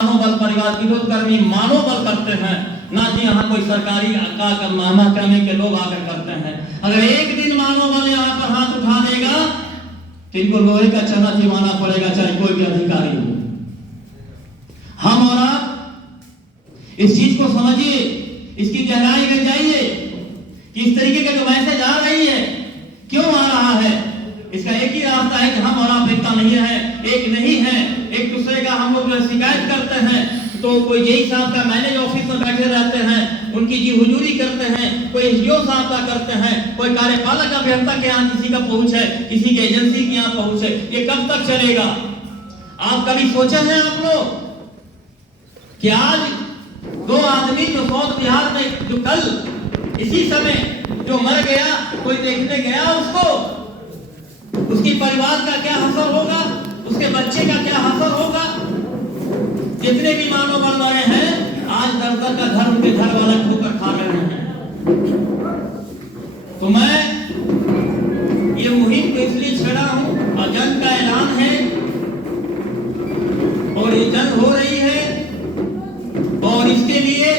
मनोबल परिवार विरोध कर्मी मानवबल करते हैं, ना कि यहाँ कोई सरकारी महकमे के लोग आकर करते हैं। अगर एक दिन मानवबल यहाँ पर हाथ उठा देगा तो इनको लोहे का चना चिमाना पड़ेगा, चाहे कोई भी अधिकारी हो। हम और आप इस चीज को समझिए, इसकी गहराई में जाइए कि इस तरीके का जो मैसेज आ रही है क्यों आ रहा है। इसका एक ही रास्ता है कि हम और आप एकता नहीं है, एक नहीं है, एक दूसरे का हम लोग शिकायत करते हैं तो कोई जेई साहब का मैनेज ऑफिस में बैठे रहते हैं, उनकी जी हुजूरी करते हैं, कोई एसडीओ साहब का करते हैं, कोई कार्यपालक अभियंता के यहाँ किसी का पहुंच है, किसी के एजेंसी के यहाँ पहुंच है। ये कब तक चलेगा? आप कभी सोचे हैं आप लोग कि आज दो आदमी जो साउथ बिहार में जो कल इसी समय जो मर गया, कोई देखने गया उसको, उसकी परिवार का क्या असर होगा, उसके बच्चे का क्या असर होगा? जितने भी मानवबल मरे हैं आज दर-दर का घर उनके घर वाले ठोकर खा रहे हैं। तो मैं ये मुहिम को इसलिए छेड़ा हूं और जंग का ऐलान है और ये जंग हो रही है और इसके लिए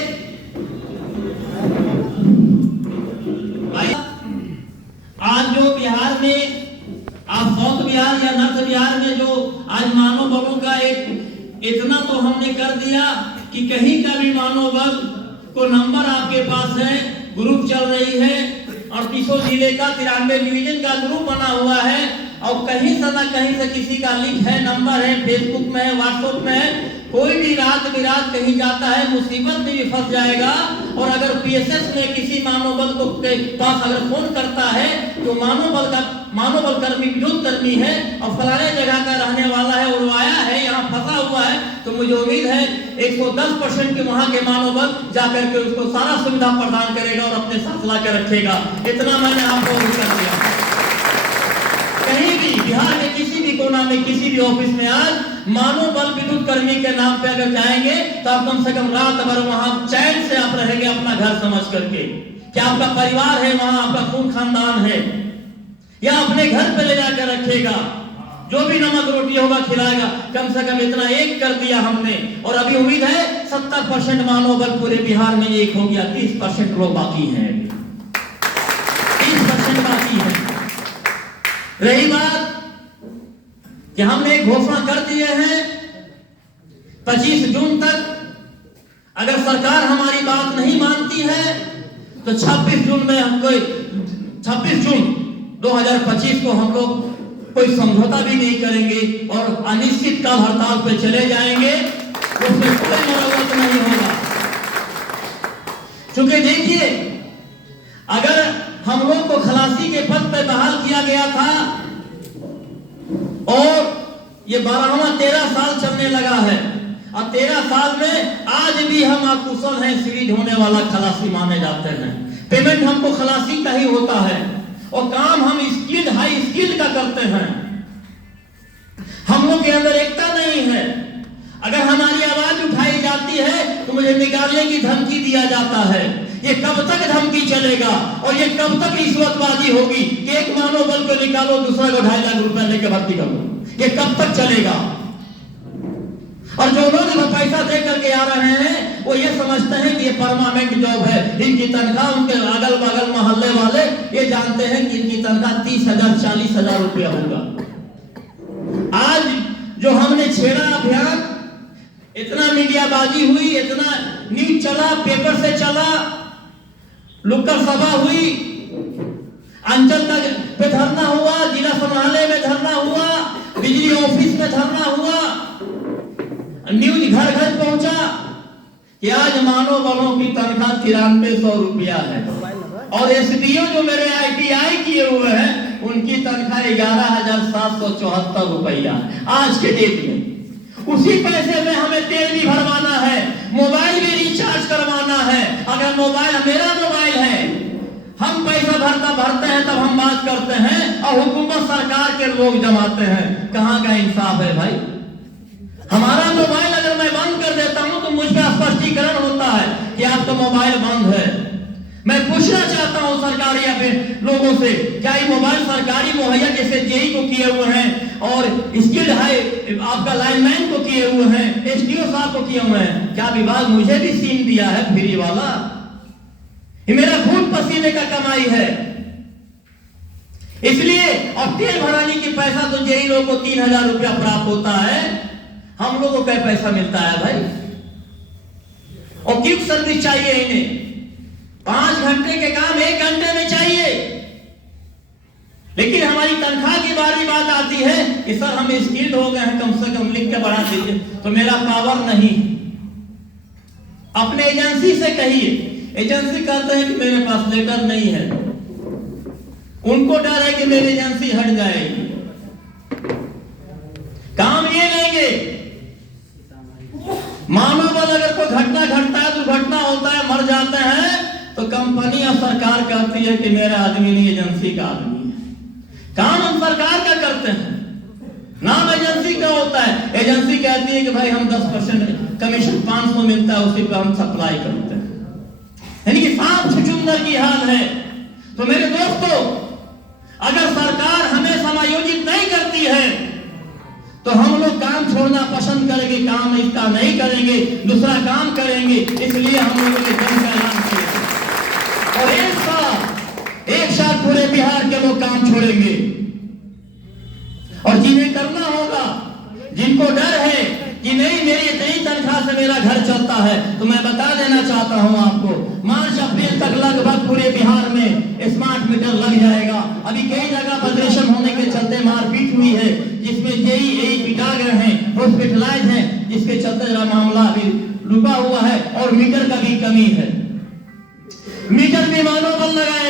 आज जो बिहार में आप साउथ बिहार या नॉर्थ बिहार में जो आज मानवबलों का एक इतना तो हमने कर दिया कि कहीं का भी मानवबल को नंबर आपके पास है, ग्रुप चल रही है, 38 जिले का 93 डिवीजन का ग्रुप बना हुआ है और कहीं से ना कहीं से किसी का लिंक है, नंबर है, फेसबुक में है, व्हाट्सएप में है। कोई भी रात बिरात कहीं जाता है मुसीबत में भी फंस जाएगा और अगर पीएसएस में किसी मानवबल को के पास अगर फोन करता है तो मानवबल कर्मी विरोध कर्मी है और फलाने जगह का रहने वाला है और आया है यहाँ फंसा हुआ है, तो मुझे उम्मीद है 110% के वहां के मानवबल जाकर के उसको सारा सुविधा प्रदान करेगा और अपने साथ ला के रखेगा। इतना मैंने आपको कर दिया। कहीं भी बिहार के किसी भी कोना में किसी भी ऑफिस में आज मानवबल विद्युत कर्मी के नाम पे अगर जाएंगे तो आप कम से कम रात भर वहां चैन से आप रहेंगे अपना घर समझ करके, क्या आपका परिवार है वहां, आपका खून खानदान है, या अपने घर पे ले जाकर रखेगा, जो भी नमक रोटी होगा खिलाएगा। कम से कम इतना एक कर दिया हमने और अभी उम्मीद है 70% मानवबल पूरे बिहार में एक हो गया, 30% लोग बाकी हैं, 30% बाकी है। रही बात कि हमने एक घोषणा कर दिए हैं 25 जून तक अगर सरकार हमारी बात नहीं मानती है तो 26 जून में हम 26 जून 2025 को हम लोग कोई समझौता भी नहीं करेंगे और अनिश्चित काल हड़ताल पे चले जाएंगे, उसमें कोई मरम्मत नहीं होगा। क्योंकि देखिए अगर हम लोग को खलासी के पद पे बहाल किया गया था और ये 13वां साल चलने लगा है और 13 साल में आज भी हम अकुशल हैं, सीरीज होने वाला खलासी माने जाते हैं। पेमेंट हमको खलासी का ही होता है और काम हम स्किल्ड हाई स्किल्ड का करते हैं। हम लोग के अंदर एकता नहीं है। अगर हमारी आवाज उठाई जाती है तो मुझे निकालने की धमकी दिया जाता है। ये कब तक धमकी चलेगा और ये कब तक रिश्वतबाजी होगी कि एक मानवबल को निकालो दूसरा को 2.5 लाख रुपए लेके भर्ती करो? ये कब तक चलेगा? और जो लोग पैसा दे करके आ रहे हैं वो ये समझते हैं कि ये परमानेंट जॉब है, इनकी तनख्वाह, उनके अगल बगल मोहल्ले वाले ये जानते हैं कि इनकी तनख्वाह 30,000 40,000 रुपया होगा। आज जो हमने छेड़ा अभियान, इतना मीडियाबाजी हुई, इतना न्यूज चला, पेपर से चला, नुक्कड़ सभा हुई, अंचल तक पे धरना हुआ, जिला समाहरणालय में धरना हुआ, बिजली ऑफिस में धरना हुआ, न्यूज घर घर पहुंचा कि आज मानवबलों की तनख्वाह 9300 रुपया है और एसडीओ जो मेरे आईटीआई किए हुए हैं उनकी तनख्वाह 11,774 रुपया आज के डेट में। उसी पैसे में हमें तेल भी भरवाना है, मोबाइल भी रिचार्ज करवाना है। अगर मोबाइल मेरा मोबाइल है, हम पैसा भरते हैं तब हम बात करते हैं और हुकूमत सरकार के लोग जमाते हैं। कहां का इंसाफ है भाई? हमारा मोबाइल अगर मैं बंद कर देता हूं तो मुझ पर स्पष्टीकरण होता है कि आपका मोबाइल बंद है। मैं पूछना चाहता हूं सरकारी या फिर लोगों से, क्या ये मोबाइल सरकारी मुहैया जैसे जेई को किए हुए हैं और स्किल्ड है, आपका लाइनमैन को किए हुए हैं, एसडीओ साहब को किए हुए हैं। क्या विभाग मुझे भी सीन दिया है फ्री वाला? ये मेरा खून पसीने का कमाई है। इसलिए और तेल भराने की पैसा तो जेई लोगों को 3000 रुपया प्राप्त होता है, हम लोगों को क्या पैसा मिलता है भाई? और क्विक सर्विस चाहिए इन्हें, 5 घंटे के काम 1 घंटे में चाहिए। लेकिन हमारी तनख्वाह की बारी बात आती है कि सर हम स्किल्ड हो गए हैं, कम से कम लिख के बढ़ा दीजिए। तो मेरा पावर नहीं। अपने एजेंसी से कहिए, एजेंसी कहते हैं कि मेरे पास लेटर नहीं है, उनको डर है कि मेरी एजेंसी हट जाएगी। काम ये लेंगे, मानव बल अगर कोई घटना घटता है, दुर्घटना होता है, मर जाते हैं, तो कंपनी या सरकार कहती है कि मेरा आदमी नहीं, एजेंसी का आदमी है। काम हम सरकार का करते हैं, नाम एजेंसी का होता है। एजेंसी कहती है कि भाई हम 10% कमीशन 500 मिलता है, उसी पर हम सप्लाई करते हैं। यानी कि सांप छुछुंदर की हाल है। तो मेरे दोस्तों, अगर सरकार हमें समायोजित नहीं करती है तो हम लोग काम छोड़ना पसंद करेंगे, काम इसका नहीं करेंगे, दूसरा काम करेंगे। इसलिए हम लोगों ने जंग का ऐलान किया और एक साथ पूरे बिहार के लोग काम छोड़ेंगे। और जिन्हें करना होगा, जिनको डर है कि नहीं मेरी इतनी तनख्वाह से मेरा घर चलता है, तो मैं बता देना चाहता हूं आपको, मार्च अप्रैल तक लगभग पूरे बिहार में स्मार्ट मीटर लग जाएगा। अभी कई जगह फederation होने के चलते मारपीट हुई है, जिसमें जेई पिटा गए हैं, हॉस्पिटलाइज हैं, जिसके चलते जरा मामला अभी रुका हुआ है और मीटर का भी कमी है। मीटर भी मानव बल लगाए